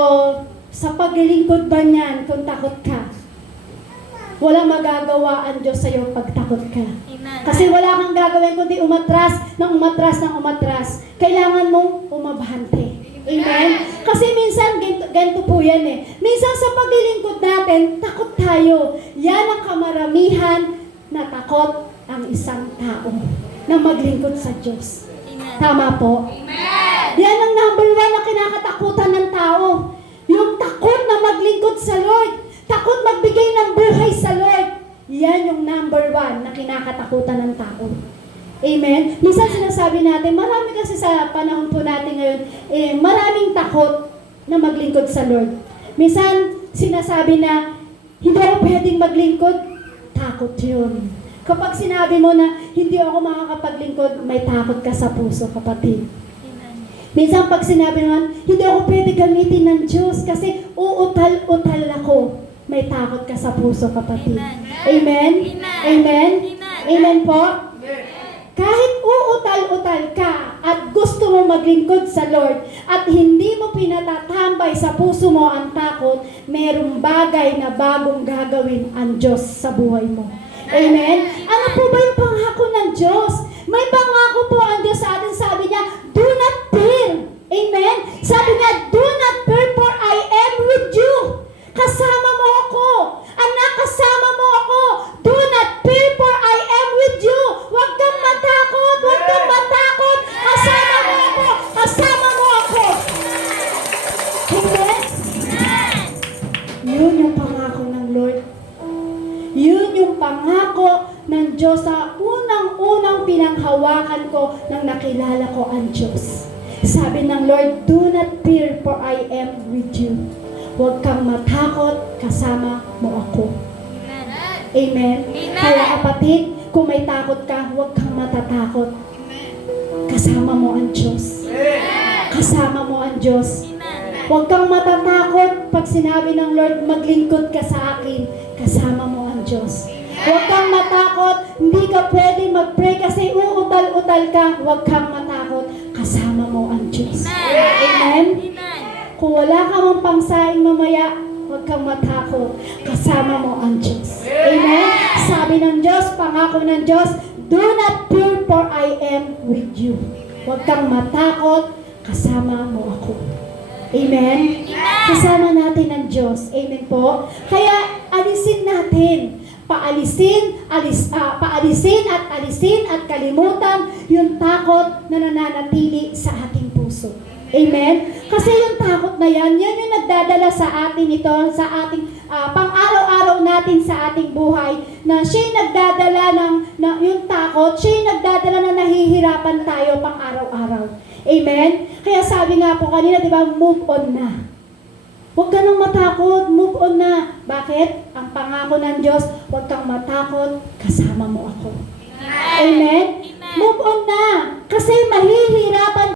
sa paglilingkod man yan, kung takot ka, walang magagawa ang Diyos sa iyo pag takot ka. Kasi wala kang gagawin kundi umatras ng umatras ng umatras. Kailangan mong umabante. Amen? Kasi minsan, ganito po yan eh. Minsan sa paglilingkod natin, takot tayo. Yan ang kamaramihan na takot ang isang tao na maglingkod sa Diyos. Tama po? Yan ang number 1 na kinakatakutan ng tao. Yung takot na maglingkod sa Lord. Takot magbigay ng buhay sa Lord. Yan yung number 1 na kinakatakutan ng tao. Amen? Minsan sinasabi natin, marami kasi sa panahon po natin ngayon, maraming takot na maglingkod sa Lord. Minsan sinasabi na, hindi ako pwedeng maglingkod. Takot yun. Kapag sinabi mo na, hindi ako makakapaglingkod, may takot ka sa puso, kapatid. Minsan pag sinabi naman, hindi ako pwede gamitin ng Diyos kasi uutal-utal ako. May takot ka sa puso, kapatid. Amen? Amen? Amen po? Kahit uutal-utal ka at gusto mo maglingkod sa Lord at hindi mo pinatatambay sa puso mo ang takot, merong bagay na bagong gagawin ang Diyos sa buhay mo. Amen? Ano po ba yung pangako ng Diyos? May pangako po ang Diyos sa atin. Sabi niya, do not fear. Amen? Sabi niya, do not fear for I am with you. Kasama mo ako. Anak, kasama mo ako. Do not fear for I am with you. Huwag kang matakot. Huwag kang matakot. Kasama mo ako. Kasama mo ako. Amen? Yun yung pangako ng Lord. Yun yung pangako ng Diyos sa unang-unang pinanghawakan ko nang nakilala ko ang Diyos. Sabi ng Lord, do not fear for I am with you. Huwag kang matakot, kasama mo ako. Amen? Kaya kapatid, kung may takot ka, huwag kang matatakot. Kasama mo ang Diyos. Kasama mo ang Diyos. Huwag kang matatakot pag sinabi ng Lord, maglingkod ka sa akin. Kasama mo ang Diyos. Huwag kang matakot, hindi ka pwede mag-pray kasi uutal-utal ka. Huwag kang matakot, kasama mo ang Diyos. Amen? Kung wala ka mong pangsaing mamaya, huwag kang matakot, kasama mo ang Diyos. Amen? Sabi ng Diyos, pangako ng Diyos, do not fear for I am with you. Huwag kang matakot, kasama mo ako. Amen? Kasama natin ang Diyos. Amen po? Kaya alisin natin. Paalisin at kalimutan yung takot na nananatili sa ating puso. Amen? Kasi yung takot na yan yung nagdadala sa atin ito, sa ating pang-araw-araw natin sa ating buhay, na siya'y nagdadala ng yung takot, siya'y nagdadala na nahihirapan tayo pang-araw-araw. Amen? Kaya sabi nga po kanina, di ba, move on na. Huwag ka nang matakot, move on na. Bakit? Ang pangako ng Diyos, huwag kang matakot, kasama mo ako. Amen? Move on na. Kasi mahihirapan